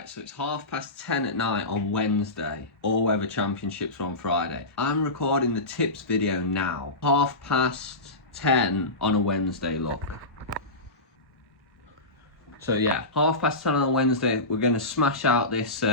Right, so it's 10:30 at night on Wednesday. All Weather Championships are on Friday. I'm recording the tips video now. 10:30 on a Wednesday, look. So yeah, 10:30 on a Wednesday, we're going to smash out this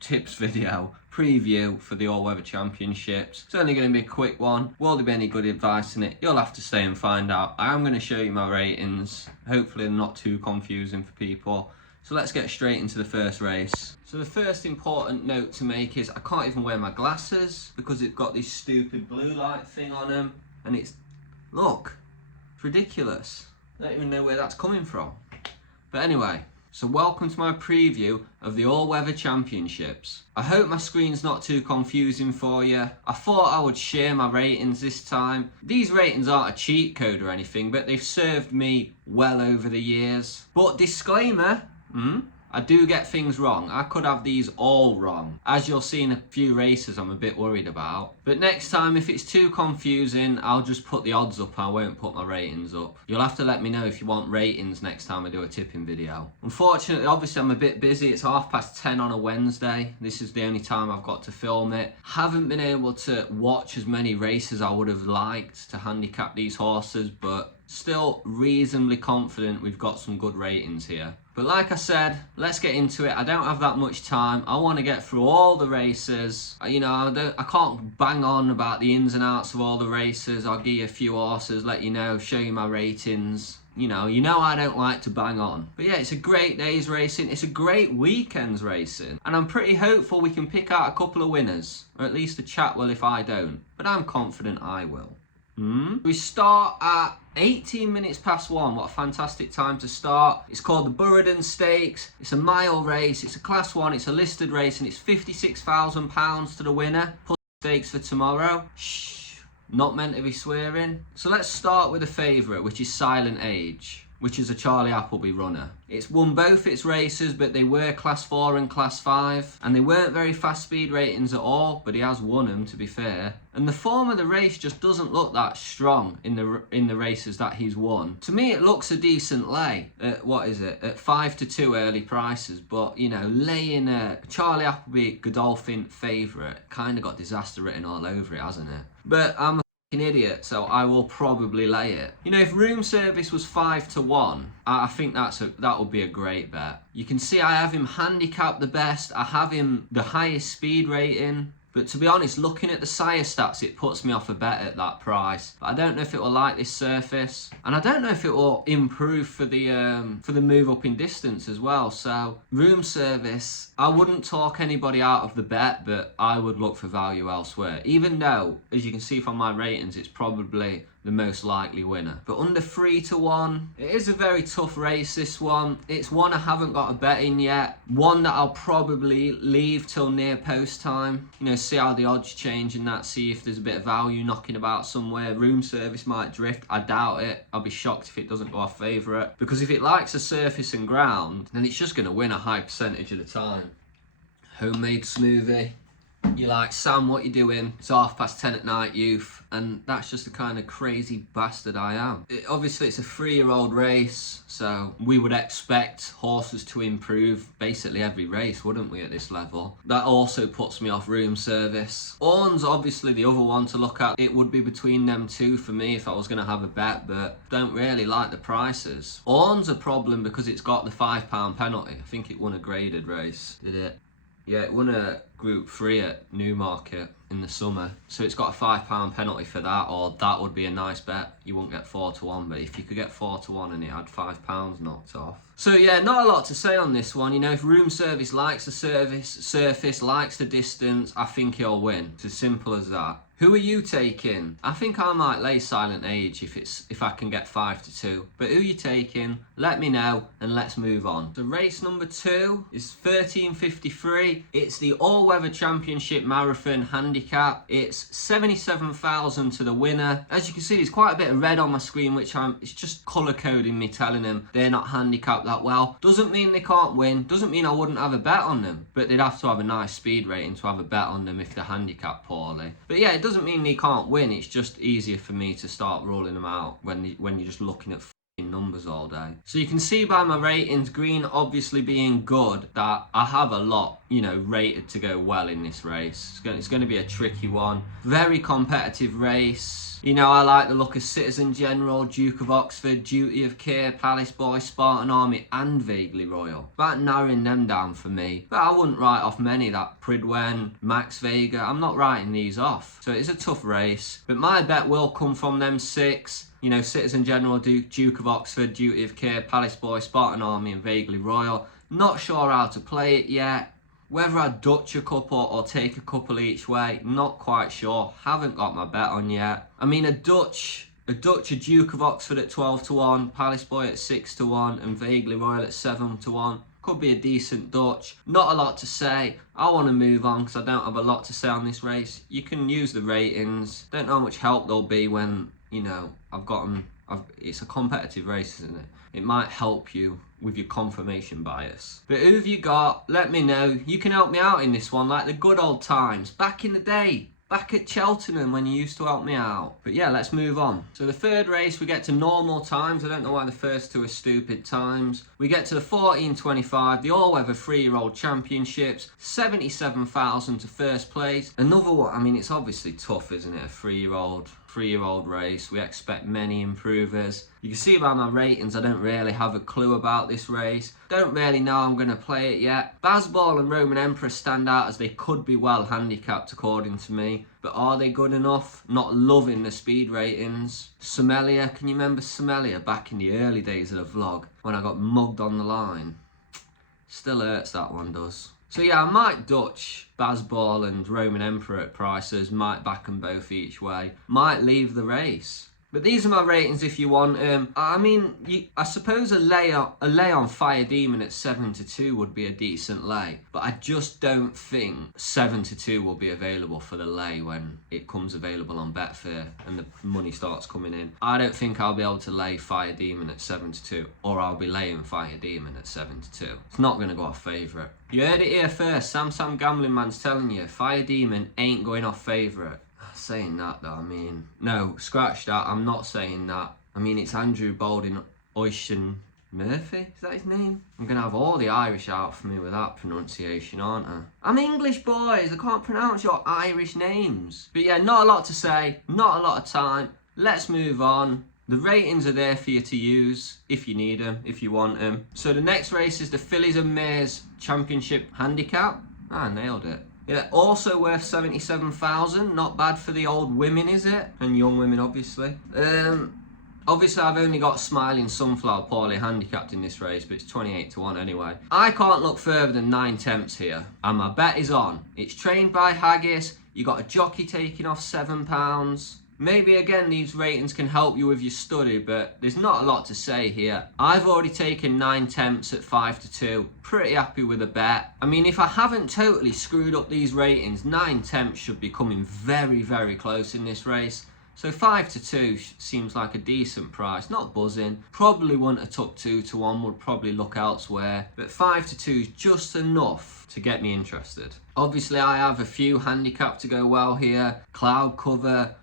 tips video preview for the All Weather Championships. It's only going to be a quick one. Will there be any good advice in it? You'll have to stay and find out. I am going to show you my ratings. Hopefully not too confusing for people. So let's get straight into the first race. So the first important note to make is I can't even wear my glasses because it's got this stupid blue light thing on them. And look, it's ridiculous. I don't even know where that's coming from. But anyway, so welcome to my preview of the All Weather Championships. I hope my screen's not too confusing for you. I thought I would share my ratings this time. These ratings aren't a cheat code or anything, but they've served me well over the years. But disclaimer, I do get things wrong. I could have these all wrong. As you'll see in a few races I'm a bit worried about. But next time, if it's too confusing, I'll just put the odds up. I won't put my ratings up. You'll have to let me know if you want ratings next time I do a tipping video. Unfortunately, obviously I'm a bit busy. It's 10:30 on a Wednesday. This is the only time I've got to film it. Haven't been able to watch as many races I would have liked to handicap these horses, but still reasonably confident we've got some good ratings here. But like I said, let's get into it. I don't have that much time. I want to get through all the races. You know, I can't bang on about the ins and outs of all the races. I'll give you a few horses, let you know, show you my ratings. You know I don't like to bang on. But yeah, it's a great day's racing. It's a great weekend's racing. And I'm pretty hopeful we can pick out a couple of winners. Or at least the chat will if I don't. But I'm confident I will. We start at 18 minutes past 1. What a fantastic time to start. It's called the Burradon Stakes. It's a mile race. It's a class 1. It's a listed race and it's £56,000 to the winner. Plus stakes for tomorrow. Shh, not meant to be swearing. So let's start with a favourite, which is Silent Age, which is a Charlie Appleby runner. It's won both its races, but they were class 4 and class 5, and they weren't very fast speed ratings at all, but he has won them, to be fair. And the form of the race just doesn't look that strong in the races that he's won. To me, it looks a decent lay at, what is it, at 5-2 early prices, but you know, laying a Charlie Appleby Godolphin favourite kind of got disaster written all over it, hasn't it? But I'm an idiot, so I will probably lay it. You know, if room service was 5-1, I think that would be a great bet. You can see I have him handicapped the best. I have him the highest speed rating. But to be honest, looking at the sire stats, it puts me off a bet at that price. But I don't know if it will like this surface, and I don't know if it will improve for the move up in distance as well. So room service, I wouldn't talk anybody out of the bet, but I would look for value elsewhere. Even though, as you can see from my ratings, it's probably the most likely winner. But under 3-1, it is a very tough race, this one. It's one I haven't got a bet in yet. One that I'll probably leave till near post time. You know, see how the odds change and that, see if there's a bit of value knocking about somewhere. Room service might drift. I doubt it. I'll be shocked if it doesn't go off favourite. Because if it likes a surface and ground, then it's just going to win a high percentage of the time. Homemade smoothie. You're like, Sam, what you doing? It's 10:30 at night, youth. And that's just the kind of crazy bastard I am. Obviously, it's a 3-year-old race, so we would expect horses to improve basically every race, wouldn't we, at this level? That also puts me off room service. Orn's obviously the other one to look at. It would be between them two for me if I was going to have a bet, but don't really like the prices. Orn's a problem because it's got the £5 penalty. I think it won a graded race, did it? Yeah, it won a Group 3 at Newmarket in the summer. So it's got a £5 penalty for that, or that would be a nice bet. You won't get 4-1, but if you could get 4-1 and it had £5 knocked off. So yeah, not a lot to say on this one. You know, if room service likes the surface, likes the distance, I think he'll win. It's as simple as that. Who are you taking? I think I might lay Silent Age if I can get 5-2. But who you taking? Let me know and let's move on. So race number 2 is 13:53. It's the All Weather Championship Marathon Handicap. It's 77,000 to the winner. As you can see, there's quite a bit of red on my screen, it's just colour coding me, telling them they're not handicapped that well. Doesn't mean they can't win. Doesn't mean I wouldn't have a bet on them. But they'd have to have a nice speed rating to have a bet on them if they're handicapped poorly. But yeah, it doesn't mean they can't win. It's just easier for me to start ruling them out when you're just looking at numbers all day. So you can see by my ratings, green obviously being good, that I have a lot, you know, rated to go well in this race. It's going to be a tricky one. Very competitive race. You know, I like the look of Citizen General, Duke of Oxford, Duty of Care, Palace Boy, Spartan Army and Vaguely Royal. About narrowing them down for me. But I wouldn't write off many, that Pridwen, Max Vega. I'm not writing these off. So it's a tough race. But my bet will come from them 6. You know, Citizen General, Duke of Oxford, Duty of Care, Palace Boy, Spartan Army and Vaguely Royal. Not sure how to play it yet. Whether I Dutch a couple or take a couple each way, not quite sure. Haven't got my bet on yet. I mean, a Duke of Oxford at 12 to 1, Palace Boy at 6 to 1 and Vaguely Royal at 7 to 1. Could be a decent Dutch. Not a lot to say. I want to move on because I don't have a lot to say on this race. You can use the ratings. Don't know how much help they'll be when, you know, I've got them. It's a competitive race, isn't it? It might help you with your confirmation bias. But who have you got? Let me know. You can help me out in this one like the good old times. Back in the day. Back at Cheltenham when you used to help me out. But yeah, let's move on. So the third race, we get to normal times. I don't know why the first 2 are stupid times. We get to the 1425, the all-weather 3-year-old championships. 77,000 to first place. Another one, I mean, it's obviously tough, isn't it? A 3-year-old race. We expect many improvers. You can see by my ratings, I don't really have a clue about this race. Don't really know I'm going to play it yet. Bazball and Roman Emperor stand out as they could be well handicapped according to me. But are they good enough? Not loving the speed ratings. Somalia, can you remember Somalia back in the early days of the vlog when I got mugged on the line? Still hurts, that one does. So yeah, I might Dutch Bazball and Roman Emperor at prices, might back them both each way, might leave the race. But these are my ratings if you want them. I mean, I suppose a lay on Fire Demon at 7 to 2 would be a decent lay. But I just don't think 7 to 2 will be available for the lay when it comes available on Betfair and the money starts coming in. I don't think I'll be able to lay Fire Demon at 7 to 2. Or I'll be laying Fire Demon at 7 to 2. It's not going to go off favourite. You heard it here first. Sam Gambling Man's telling you, Fire Demon ain't going off favourite. Saying that though, I mean, no, scratch that, I'm not saying that. I mean, it's Andrew Baldwin Ocean Murphy, is that his name? I'm gonna have all the Irish out for me with that pronunciation, aren't I? I'm English, boys, I can't pronounce your Irish names. But yeah, not a lot to say, not a lot of time. Let's move on. The ratings are there for you to use if you need them, if you want them. So the next race is the Fillies and Mares Championship Handicap. I nailed it. Yeah, also worth 77,000. Not bad for the old women, is it? And young women, obviously. Obviously, I've only got Smiling Sunflower poorly handicapped in this race, but it's 28 to 1 anyway. I can't look further than 9 temps here, and my bet is on. It's trained by Haggis. You got a jockey taking off £7. Maybe again these ratings can help you with your study, but there's not a lot to say here. I've already taken 9 temps at 5 to 2. Pretty happy with the bet. I mean, if I haven't totally screwed up these ratings, 9 temps should be coming very, very close in this race. So 5 to 2 seems like a decent price, not buzzing. Probably wouldn't have took 2 to 1, would probably look elsewhere. But 5 to 2 is just enough to get me interested. Obviously, I have a few handicap to go well here. Cloud Cover,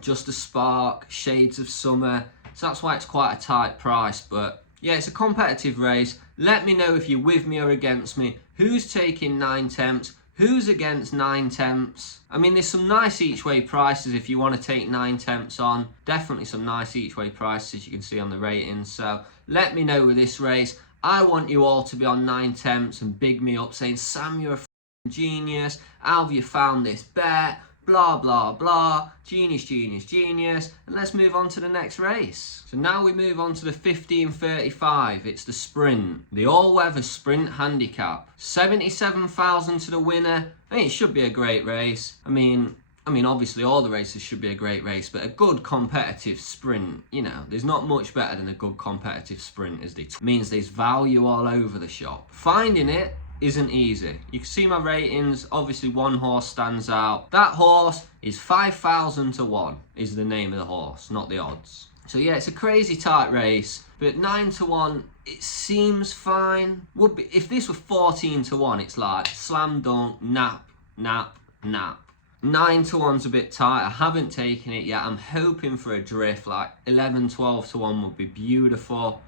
Just a Spark, Shades of Summer. So that's why it's quite a tight price. But yeah, it's a competitive race. Let me know if you're with me or against me. Who's taking 9 temps? Who's against 9 temps? I mean, there's some nice each way prices if you want to take 9 temps on. Definitely some nice each way prices you can see on the ratings. So let me know with this race. I want you all to be on 9 temps and big me up saying, Sam, you're a genius. How have you found this bet? Blah, blah, blah. Genius, genius, genius. And let's move on to the next race. So now we move on to the 1535. It's the sprint. The all-weather sprint handicap. 77,000 to the winner. I mean, it should be a great race. I mean, obviously all the races should be a great race, but a good competitive sprint, you know, there's not much better than a good competitive sprint, as it means there's value all over the shop. Finding it isn't easy. You can see my ratings. Obviously one horse stands out. That horse is 5,000 to 1 is the name of the horse, not the odds. So yeah, it's a crazy tight race, but 9 to 1, it seems fine. Would be if this were 14 to 1, it's like slam dunk, nap, nap, nap. 9 to 1's a bit tight. I haven't taken it yet. I'm hoping for a drift, like 11, 12 to 1 would be beautiful.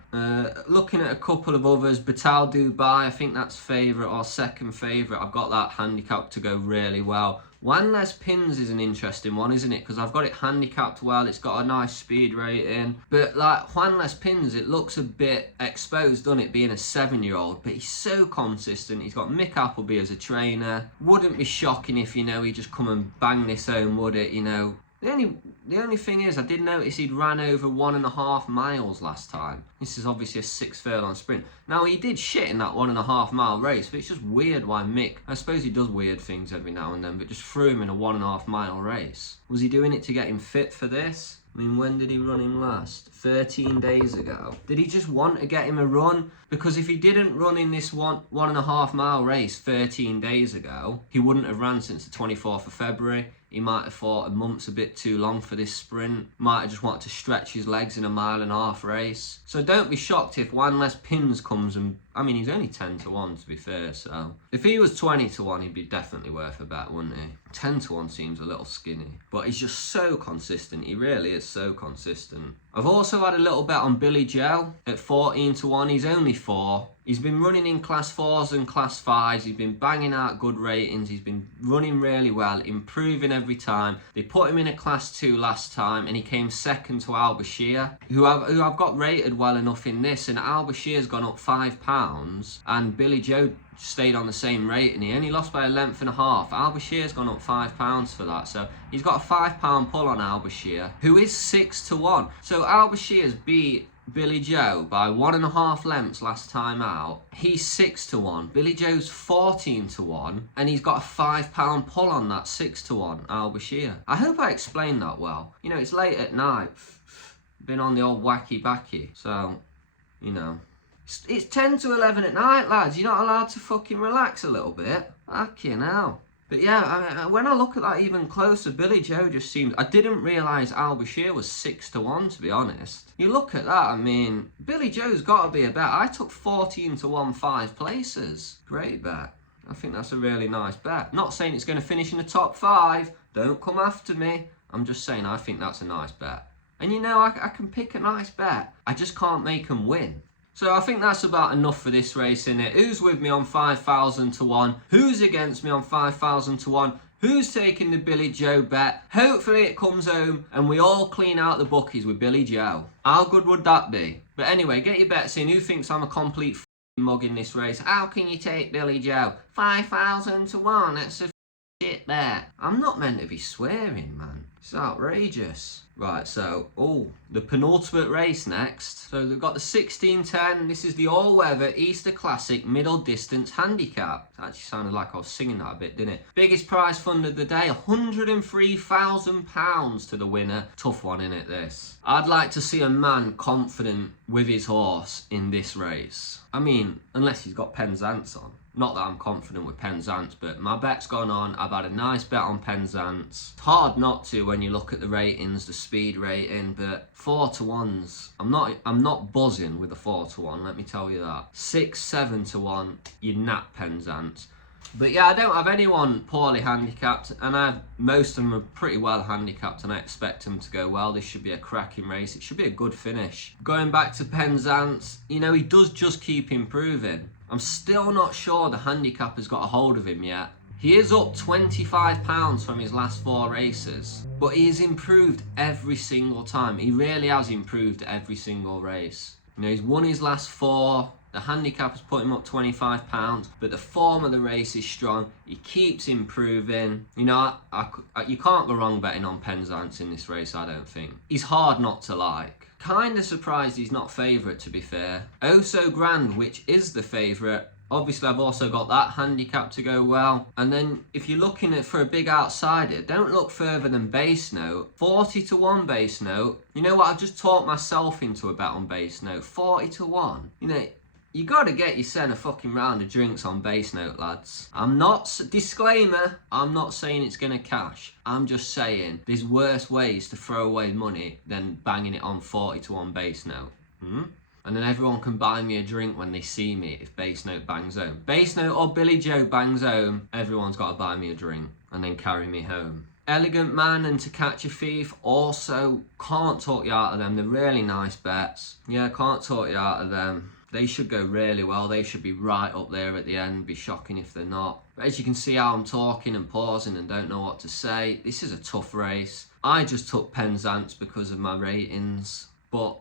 Looking at a couple of others, Batal Dubai, I think that's favourite or second favourite. I've got that handicap to go really well. One Less Pins is an interesting one, isn't it? Because I've got it handicapped well. It's got a nice speed rating. But like Juan Less Pins, it looks a bit exposed, doesn't it, being a 7-year-old? But he's so consistent. He's got Mick Appleby as a trainer. Wouldn't be shocking if, you know, he just come and bang this home, would it? You know, the only thing is, I did notice he'd ran over 1.5 miles last time. This is obviously a 6 furlong sprint. Now, he did shit in that 1.5 mile race, but it's just weird why Mick, I suppose he does weird things every now and then, but just threw him in a 1.5 mile race. Was he doing it to get him fit for this? I mean, when did he run him last? 13 days ago. Did he just want to get him a run? Because if he didn't run in this 1.5 mile race 13 days ago, he wouldn't have ran since the 24th of February. He might have thought a month's a bit too long for this sprint. Might have just wanted to stretch his legs in a 1.5 mile race. So don't be shocked if One Less Pins comes and... I mean, he's only 10 to 1 to be fair, so... If he was 20 to 1, he'd be definitely worth a bet, wouldn't he? 10 to 1 seems a little skinny. But he's just so consistent. He really is so consistent. I've also had a little bet on Billy Joe at 14 to 1. He's only 4. He's been running in class 4s and class 5s. He's been banging out good ratings. He's been running really well, improving every time. They put him in a class 2 last time and he came second to Al Bashir, who I've got rated well enough in this. And Al Bashir's gone up £5 and Billy Joe stayed on the same rate and he only lost by 1.5 lengths. Al Bashir's gone up £5 for that. So he's got a £5 pull on Al Bashir, who is 6 to 1. So Al Bashir's beat Billy Joe by 1.5 lengths last time out. He's 6 to 1. Billy Joe's 14 to 1 and he's got a £5 pull on that 6 to 1 Al Bashir. I hope I explained that well. You know, it's late at night. Been on the old wacky backy. So, you know. It's 10 to 11 at night, lads. You're not allowed to fucking relax a little bit. Fucking hell. But yeah, I mean, when I look at that even closer, Billy Joe just seems... I didn't realise Al Bashir was 6 to 1, to be honest. You look at that, I mean, Billy Joe's got to be a bet. I took 14 to 1 5 places. Great bet. I think that's a really nice bet. Not saying it's going to finish in the top 5. Don't come after me. I'm just saying I think that's a nice bet. And you know, I can pick a nice bet. I just can't make them win. So I think that's about enough for this race, innit? Who's with me on 5,000 to 1? Who's against me on 5,000 to 1? Who's taking the Billy Joe bet? Hopefully it comes home and we all clean out the bookies with Billy Joe. How good would that be? But anyway, get your bets in. Who thinks I'm a complete mug in this race? How can you take Billy Joe? 5,000 to 1. That's a shit bet. I'm not meant to be swearing, man. It's outrageous. Right, so, the penultimate race next. So they've got the 1610. This is the all-weather Easter Classic middle distance handicap. It actually sounded like I was singing that a bit, didn't it? Biggest prize fund of the day, £103,000 to the winner. Tough one, innit, this? I'd like to see a man confident with his horse in this race. I mean, unless he's got Penzance on. Not that I'm confident with Penzance, but my bet's gone on. I've had a nice bet on Penzance. It's hard not to when you look at the ratings, the speed rating, but 4 to 1s. I'm not buzzing with a 4 to 1, let me tell you that. 6, 7 to 1, you nap Penzance. But yeah, I don't have anyone poorly handicapped, and most of them are pretty well handicapped, and I expect them to go well. This should be a cracking race. It should be a good finish. Going back to Penzance, you know, he does just keep improving. I'm still not sure the handicap has got a hold of him yet. He is up £25 from his last 4 races, but he has improved every single time. He really has improved every single race. You know, he's won his last 4. The handicap has put him up £25, but the form of the race is strong. He keeps improving. You know, you can't go wrong betting on Penzance in this race, I don't think. He's hard not to like. Kind of surprised he's not favourite, to be fair. Oh So Grand, which is the favourite. Obviously, I've also got that handicap to go well. And then, if you're looking for a big outsider, don't look further than Base Note. 40 to 1 Base Note. You know what? I've just talked myself into a bet on Base Note. 40 to 1. You know, you got to get yourself a fucking round of drinks on Base Note, lads. Disclaimer, I'm not saying it's going to cash. I'm just saying there's worse ways to throw away money than banging it on 40 to 1 Base Note. And then everyone can buy me a drink when they see me if Base Note bangs home. Base Note or Billy Joe bangs home, everyone's got to buy me a drink and then carry me home. Elegant Man and To Catch a Thief, also can't talk you out of them. They're really nice bets. Yeah, can't talk you out of them. They should go really well. They should be right up there at the end. Be shocking if they're not. But as you can see how I'm talking and pausing and don't know what to say, this is a tough race. I just took Penzance because of my ratings. But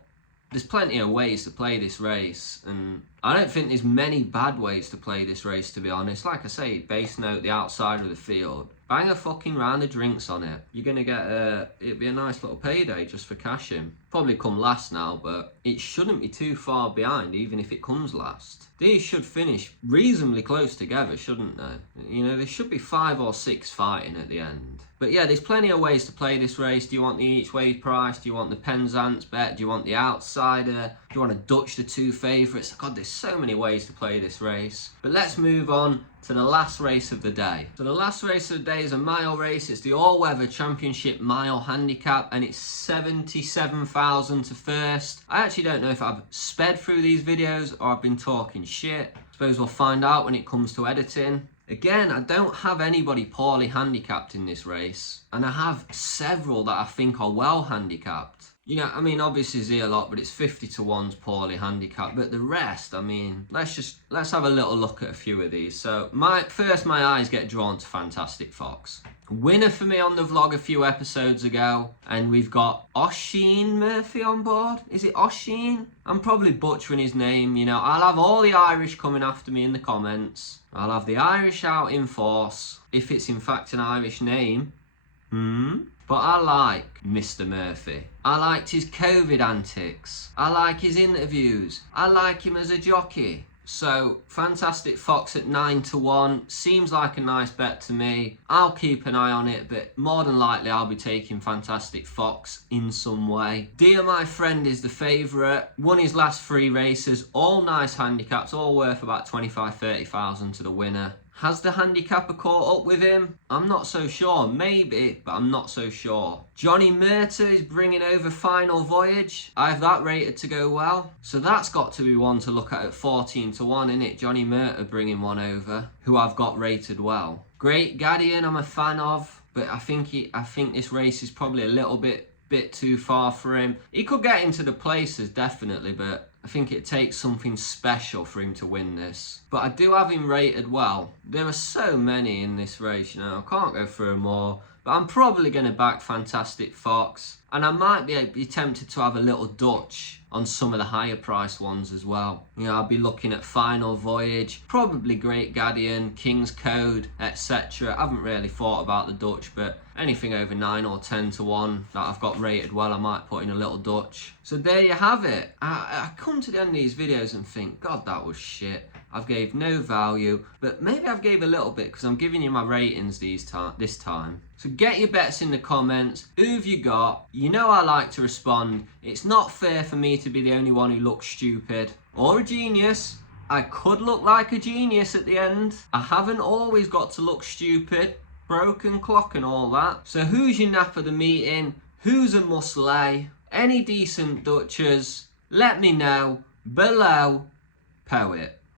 there's plenty of ways to play this race, and I don't think there's many bad ways to play this race, to be honest. Like I say, Base Note, the outside of the field, bang a fucking round of drinks on it. You're going to get it'd be a nice little payday just for cashing. Probably come last now, but it shouldn't be too far behind, even if it comes last. These should finish reasonably close together, shouldn't they? You know, there should be 5 or 6 fighting at the end. But yeah, there's plenty of ways to play this race. Do you want the each way price? Do you want the Penzance bet? Do you want the outsider? Do you want to Dutch the 2 favourites? God, there's so many ways to play this race. But let's move on to the last race of the day. So the last race of the day is a mile race. It's the all-weather championship mile handicap, and it's 77,000 to first. I actually don't know if I've sped through these videos or I've been talking shit. Suppose we'll find out when it comes to editing. Again, I don't have anybody poorly handicapped in this race, and I have several that I think are well handicapped. You know, I mean, obviously Z a lot, but it's 50 to 1's poorly handicapped. But the rest, I mean, let's have a little look at a few of these. So my eyes get drawn to Fantastic Fox. Winner for me on the vlog a few episodes ago, and we've got Oisin Murphy on board. Is it Oisin? I'm probably butchering his name, you know. I'll have all the Irish coming after me in the comments. I'll have the Irish out in force, if it's in fact an Irish name. But I like Mr. Murphy. I liked his COVID antics. I like his interviews. I like him as a jockey. So, Fantastic Fox at 9 to 1 seems like a nice bet to me. I'll keep an eye on it, but more than likely I'll be taking Fantastic Fox in some way. Dear My Friend is the favourite. Won his last 3 races. All nice handicaps, all worth about 25,000-30,000 to the winner. Has the handicapper caught up with him? I'm not so sure. Maybe, but I'm not so sure. Johnny Murta is bringing over Final Voyage. I have that rated to go well. So that's got to be one to look at 14 to 1, isn't it? Johnny Murta bringing one over, who I've got rated well. Great Guardian, I'm a fan of, but I think this race is probably a little bit too far for him. He could get into the places, definitely, but I think it takes something special for him to win this. But I do have him rated well. There are so many in this race, you know, I can't go through them all. But I'm probably going to back Fantastic Fox. And I might be tempted to have a little Dutch on some of the higher price ones as well. You know, I'll be looking at Final Voyage, probably Great Guardian, King's Code, etc. I haven't really thought about the Dutch, but anything over 9 or 10 to 1 that I've got rated well, I might put in a little Dutch. So there you have it. I come to the end of these videos and think, God, that was shit. I've gave no value, but maybe I've gave a little bit because I'm giving you my ratings this time. So get your bets in the comments. Who've you got? You know I like to respond. It's not fair for me to be the only one who looks stupid or a genius. I could look like a genius at the end. I haven't always got to look stupid. Broken clock and all that. So who's your nap of the meeting? Who's a must lay? Any decent Dutchers? Let me know below. Poet.